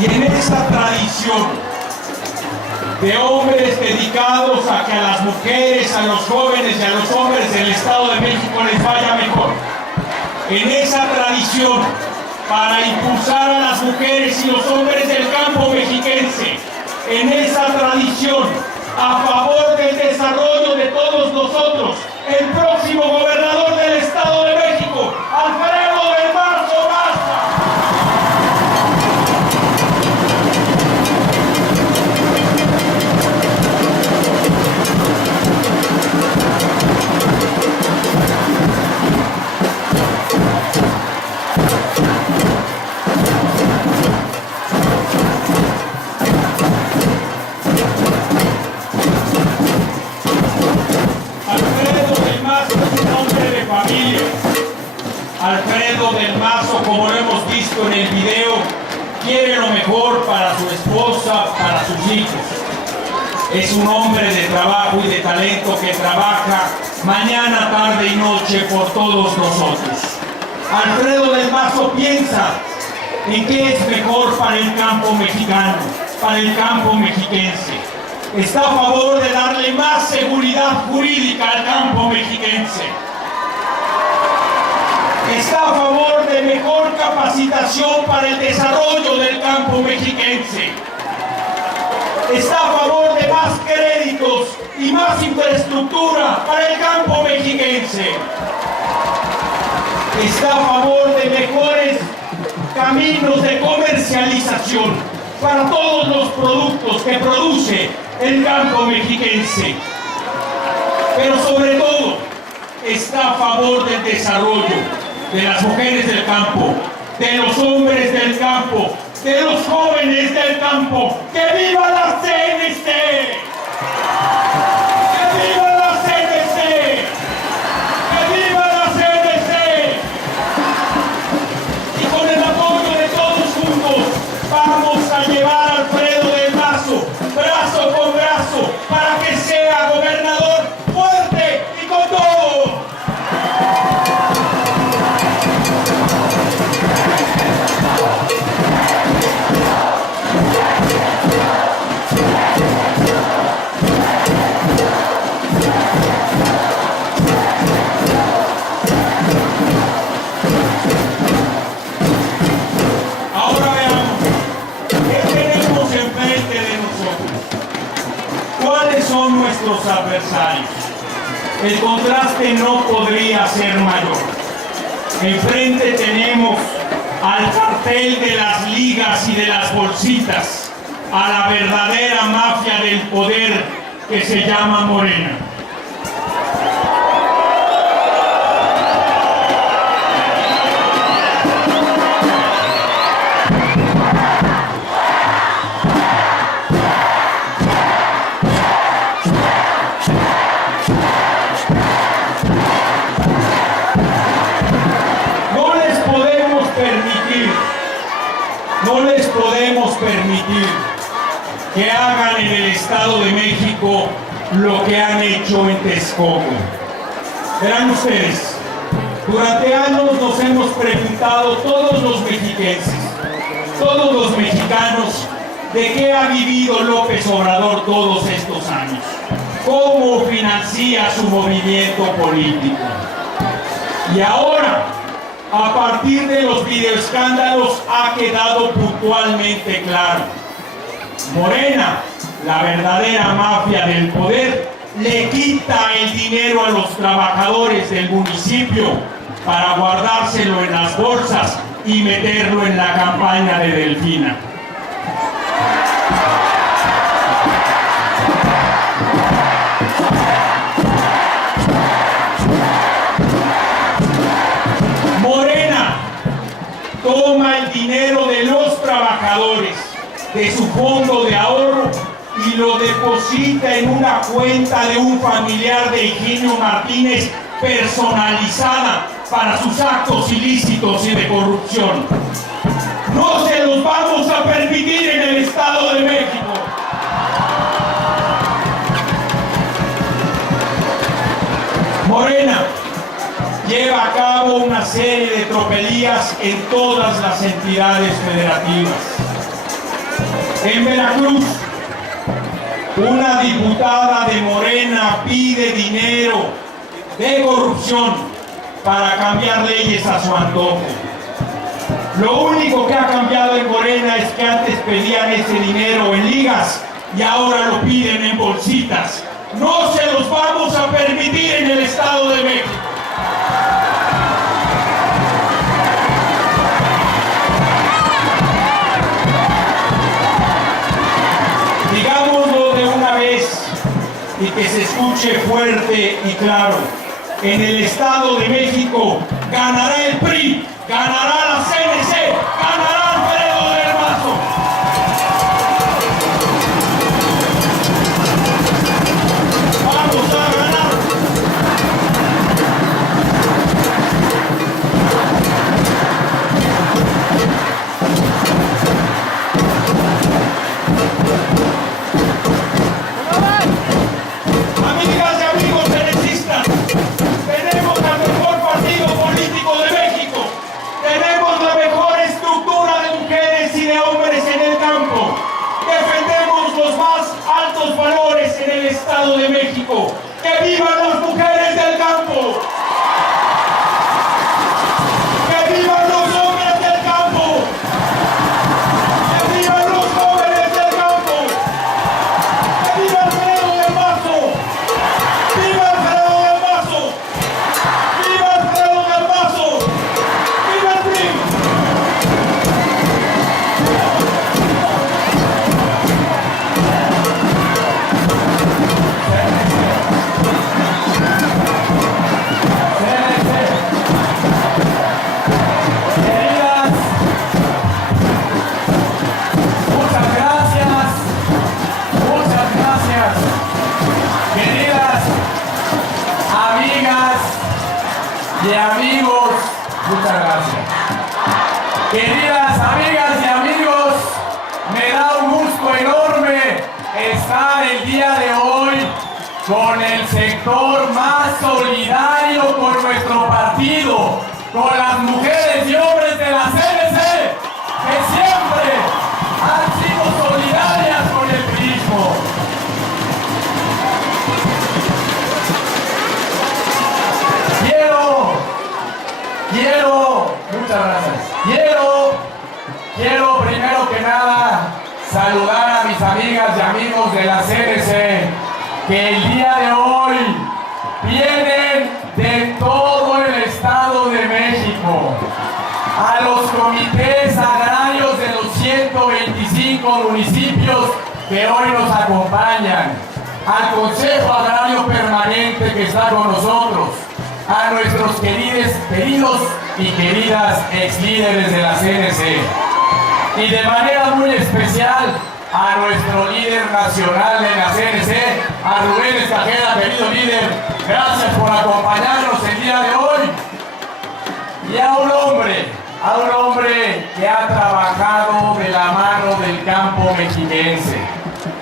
Y en esa tradición de hombres dedicados a que a las mujeres, a los jóvenes y a los hombres del Estado de México les vaya mejor, en esa tradición para impulsar a las mujeres y los hombres del campo mexiquense, en esa tradición a favor del desarrollo de todos nosotros, el próximo gobernador del Estado de México, Alfredo del Mazo Maza. Alfredo del Mazo, como lo hemos visto en el video, quiere lo mejor para su esposa, para sus hijos. Es un hombre de trabajo y de talento que trabaja mañana, tarde y noche por todos nosotros. Alfredo del Mazo piensa en qué es mejor para el campo mexicano, para el campo mexiquense. Está a favor de darle más seguridad jurídica al campo mexiquense. Está a favor de mejor capacitación para el desarrollo del campo mexiquense. Está a favor de más créditos y más infraestructura para el campo mexiquense. Está a favor de mejores caminos de comercialización para todos los productos que produce el campo mexiquense. Pero sobre todo, está a favor del desarrollo de las mujeres del campo, de los hombres del campo, de los jóvenes del campo. ¡Que viva la CNC! ¡Que viva la CNC! ¡Que viva la CNC! Y con el apoyo de todos juntos vamos a llevar a Alfredo del Mazo brazo con brazo para que sea gobernador fuerte y con todo. Son nuestros adversarios. El contraste no podría ser mayor. Enfrente tenemos al cartel de las ligas y de las bolsitas, a la verdadera mafia del poder que se llama Morena. No les podemos permitir que hagan en el Estado de México lo que han hecho en Texcoco. Verán ustedes, durante años nos hemos preguntado todos los mexiquenses, todos los mexicanos, de qué ha vivido López Obrador todos estos años, cómo financia su movimiento político. Y ahora, a partir de los videoescándalos, ha quedado puntualmente claro. Morena, la verdadera mafia del poder, le quita el dinero a los trabajadores del municipio para guardárselo en las bolsas y meterlo en la campaña de Delfina. Toma el dinero de los trabajadores, de su fondo de ahorro, y lo deposita en una cuenta de un familiar de Higinio Martínez personalizada para sus actos ilícitos y de corrupción. No se los vamos a permitir en el Estado de México. Morena lleva a cabo una serie de tropelías en todas las entidades federativas. En Veracruz, una diputada de Morena pide dinero de corrupción para cambiar leyes a su antojo. Lo único que ha cambiado en Morena es que antes pedían ese dinero en ligas y ahora lo piden en bolsitas. No se los vamos a permitir en el Estado de México. Digámoslo de una vez y que se escuche fuerte y claro. En el Estado de México ganará el PRI, ganará la CNC, ganará Alfredo del Mazo. Vamos a ganar. Amigas y amigos cenesistas, tenemos al mejor partido político de México, tenemos la mejor estructura de mujeres y de hombres en el campo, defendemos los más altos valores en el Estado de México. ¡Que vivan las mujeres del campo! ¡Que vivan los hombres del campo! ¡Que vivan los jóvenes del campo! ¡Que viva Alfredo del Mazo! ¡Viva Alfredo del Mazo! ¡Viva Alfredo del Mazo! ¡Viva el PRI! Queridas, muchas gracias, queridas amigas y amigos, muchas gracias. Queridas amigas y amigos, me da un gusto enorme estar el día de hoy con el sector más solidario con nuestro partido, con las mujeres y hombres de la CNC, que siempre han sido solidarias con el PRIismo. Muchas gracias. Quiero primero que nada saludar a mis amigas y amigos de la CNC, que el día de hoy vienen de todo el Estado de México, a los comités agrarios de los 125 municipios que hoy nos acompañan, al Consejo Agrario Permanente que está con nosotros, a nuestros queridos y queridas ex líderes de la CNC, y de manera muy especial a nuestro líder nacional de la CNC, a Rubén Escajeda, querido líder, gracias por acompañarnos el día de hoy. Y a un hombre que ha trabajado de la mano del campo mexiquense,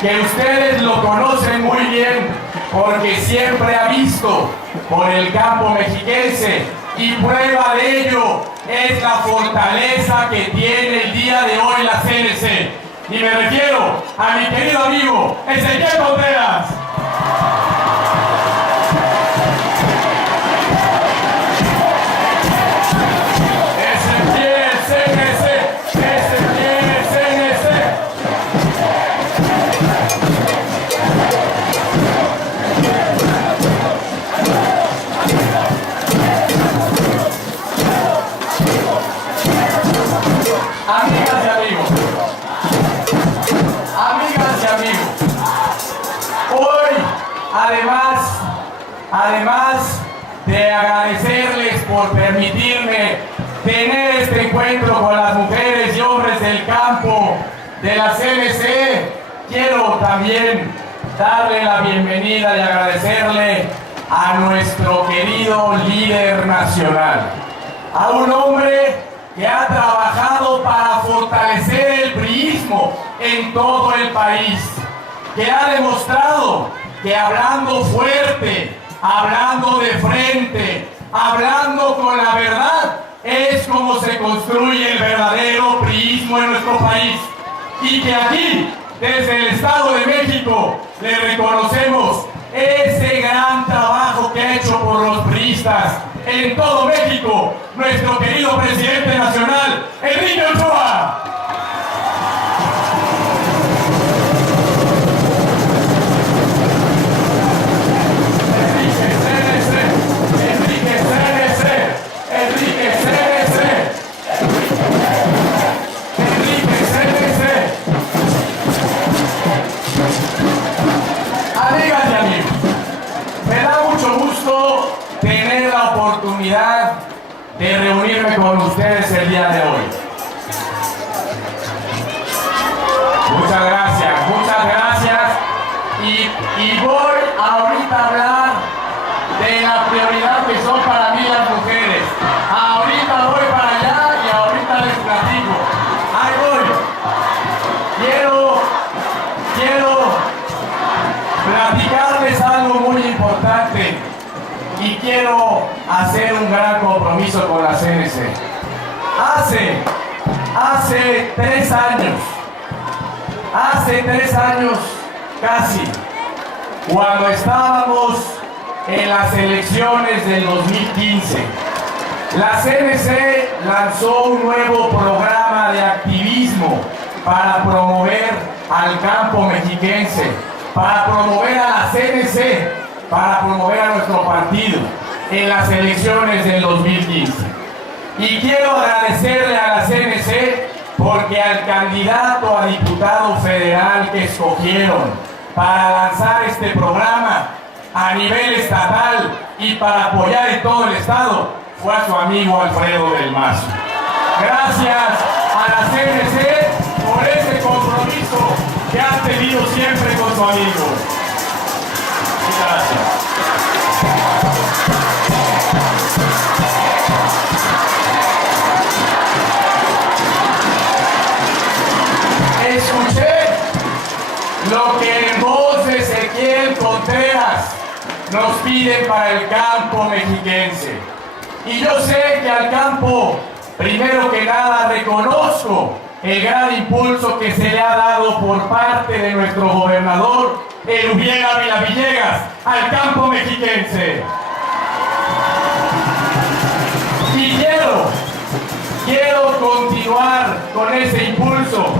que ustedes lo conocen muy bien porque siempre ha visto por el campo mexiquense, y prueba de ello es la fortaleza que tiene el día de hoy la CNC. Y me refiero a mi querido amigo Ezequiel Contreras. Ezequiel CNC. Amigas y amigos, hoy, además de agradecerles por permitirme tener este encuentro con las mujeres y hombres del campo de la CNC, quiero también darle la bienvenida y agradecerle a nuestro querido líder nacional, a un hombre que ha trabajado para fortalecer el priismo en todo el país, que ha demostrado que hablando fuerte, hablando de frente, hablando con la verdad, es como se construye el verdadero priismo en nuestro país. y que aquí, desde el Estado de México, le reconocemos ese gran trabajo que ha hecho por los priistas en todo México, nuestro querido presidente nacional, Enrique Ochoa. Amigas y amigos, me da mucho gusto tener la oportunidad de reunirme con ustedes el día de hoy. Muchas gracias, muchas gracias. Y voy ahorita a hablar de la prioridad que son para mí las mujeres. Ahorita voy para allá y ahorita les platico. Ahí voy. Quiero platicarles algo muy importante y quiero hacer un gran compromiso con la CNC. Hace 3 años casi, cuando estábamos en las elecciones del 2015, la CNC lanzó un nuevo programa de activismo para promover al campo mexiquense, para promover a la CNC, para promover a nuestro partido en las elecciones del 2015. Y quiero agradecerle a la CNC porque al candidato a diputado federal que escogieron para lanzar este programa a nivel estatal y para apoyar en todo el estado fue a su amigo Alfredo del Mazo. Gracias a la CNC por ese compromiso que han tenido siempre con su amigo. Muchas gracias. Escuché lo que en voz de Ezequiel Contreras nos piden para el campo mexiquense. Y yo sé que al campo, primero que nada, reconozco el gran impulso que se le ha dado por parte de nuestro gobernador, Erubiel Ávila Villegas, al campo mexiquense. Y quiero continuar con ese impulso,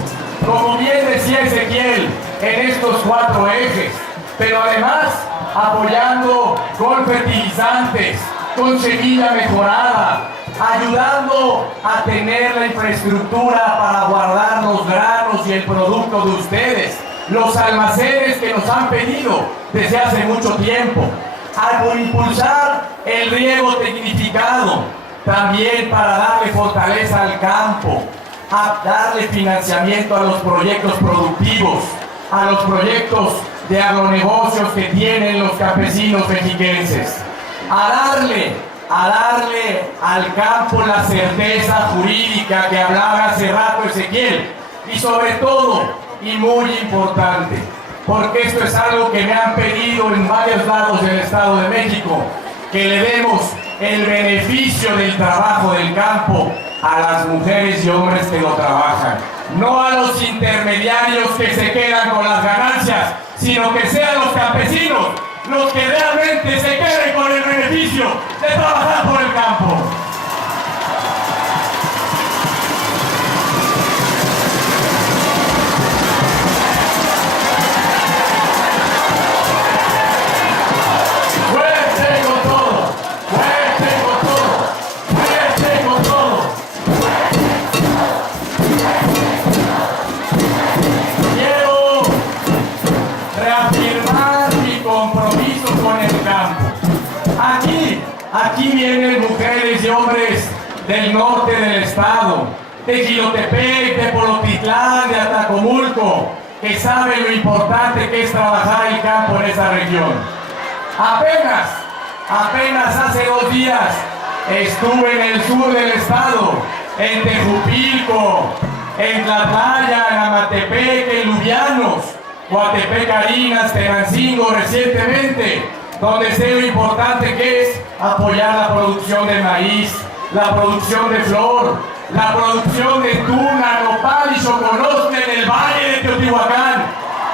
como bien decía Ezequiel, en estos 4 ejes, pero además apoyando con fertilizantes, con semilla mejorada, ayudando a tener la infraestructura para guardar los granos y el producto de ustedes, los almacenes que nos han pedido desde hace mucho tiempo, a impulsar el riego tecnificado, también para darle fortaleza al campo, a darle financiamiento a los proyectos productivos, a los proyectos de agronegocios que tienen los campesinos mexiquenses, a darle al campo la certeza jurídica que hablaba hace rato Ezequiel, y sobre todo, y muy importante, porque esto es algo que me han pedido en varios lados del Estado de México, que le demos el beneficio del trabajo del campo a las mujeres y hombres que lo trabajan, no a los intermediarios que se quedan con las ganancias, sino que sean los campesinos los que realmente se queden con el beneficio de trabajar por el campo. Fuerte con todo, fuerte con todo, fuerte con todo. Quiero reafirmar mi compromiso con el campo. Aquí vienen mujeres y hombres del norte del estado, de Jilotepec, de Polotitlán, de Atacomulco, que saben lo importante que es trabajar el campo en esa región. Apenas hace 2 días estuve en el sur del estado, en Tejupilco, en Tlatlaya, en Amatepec, en Lubianos, Coatepec, Harinas, Tenancingo recientemente, donde sé lo importante que es apoyar la producción de maíz, la producción de flor, la producción de tuna, nopal y chocolate en el valle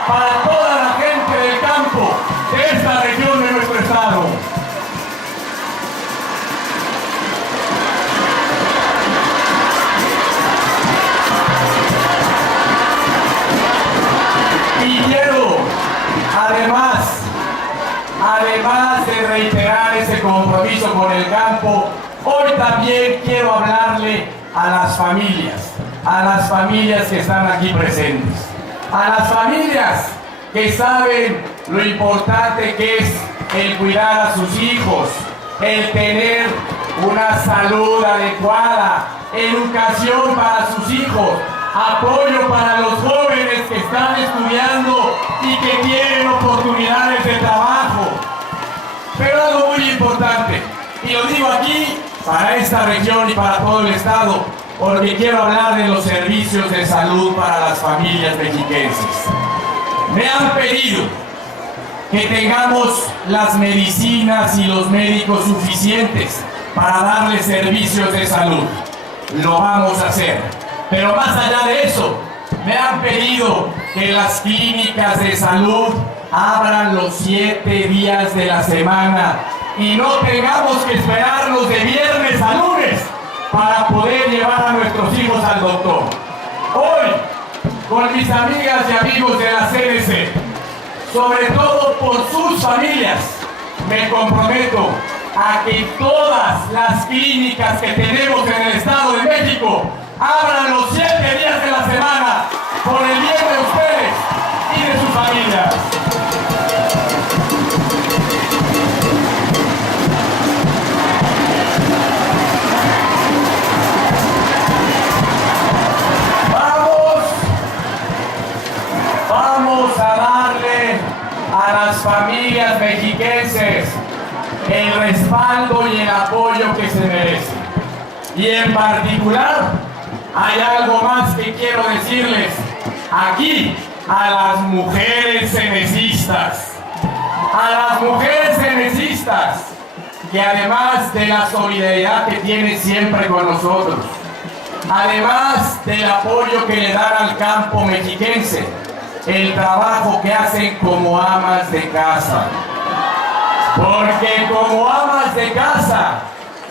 para toda la gente del campo de esta región de nuestro estado. Y quiero, además de reiterar ese compromiso con el campo, hoy también quiero hablarle a las familias que están aquí presentes, a las familias que saben lo importante que es el cuidar a sus hijos, el tener una salud adecuada, educación para sus hijos, apoyo para los jóvenes que están estudiando y que tienen oportunidades de trabajo. Pero algo muy importante, y lo digo aquí para esta región y para todo el estado, porque quiero hablar de los servicios de salud para las familias mexiquenses. Me han pedido que tengamos las medicinas y los médicos suficientes para darles servicios de salud. Lo vamos a hacer. Pero más allá de eso, me han pedido que las clínicas de salud abran los 7 días de la semana y no tengamos que esperarnos de viernes a lunes para poder llevar a nuestros hijos al doctor. Hoy, con mis amigas y amigos de la CNC, sobre todo por sus familias, me comprometo a que todas las clínicas que tenemos en el Estado de México abran los 7 días de la semana por el bien de ustedes y de sus familias. Vamos a darle a las familias mexiquenses el respaldo y el apoyo que se merecen. Y en particular, hay algo más que quiero decirles aquí a las mujeres cenecistas. A las mujeres cenecistas que además de la solidaridad que tienen siempre con nosotros, además del apoyo que le dan al campo mexiquense, el trabajo que hacen como amas de casa. Porque como amas de casa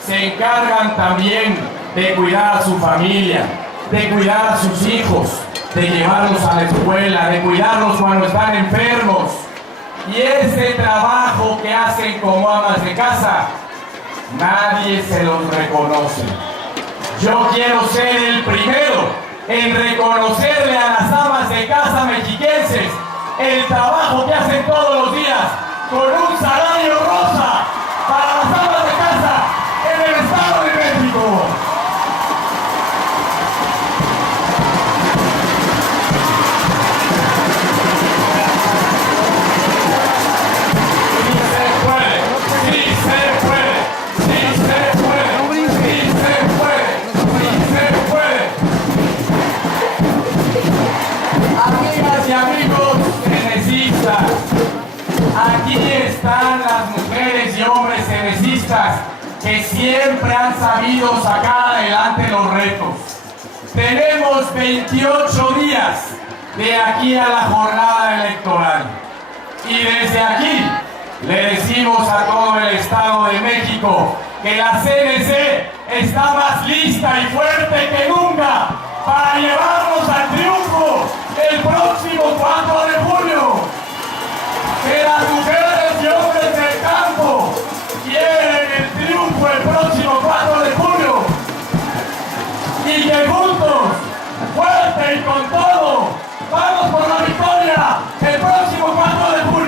se encargan también de cuidar a su familia, de cuidar a sus hijos, de llevarlos a la escuela, de cuidarlos cuando están enfermos. Y ese trabajo que hacen como amas de casa, nadie se los reconoce. Yo quiero ser el primero en reconocerle a las amas de casa mexiquenses el trabajo que hacen todos los días con un salario rosa para las amas de casa en el Estado de México. Aquí están las mujeres y hombres cenecistas que siempre han sabido sacar adelante los retos. Tenemos 28 días de aquí a la jornada electoral. Y desde aquí le decimos a todo el Estado de México que la CNC está más lista y fuerte que nunca para llevarnos al triunfo el próximo 4 de julio. Que las mujeres y hombres del campo quieren el triunfo el próximo 4 de julio y que juntos, fuerte y con todo, vamos por la victoria el próximo 4 de julio.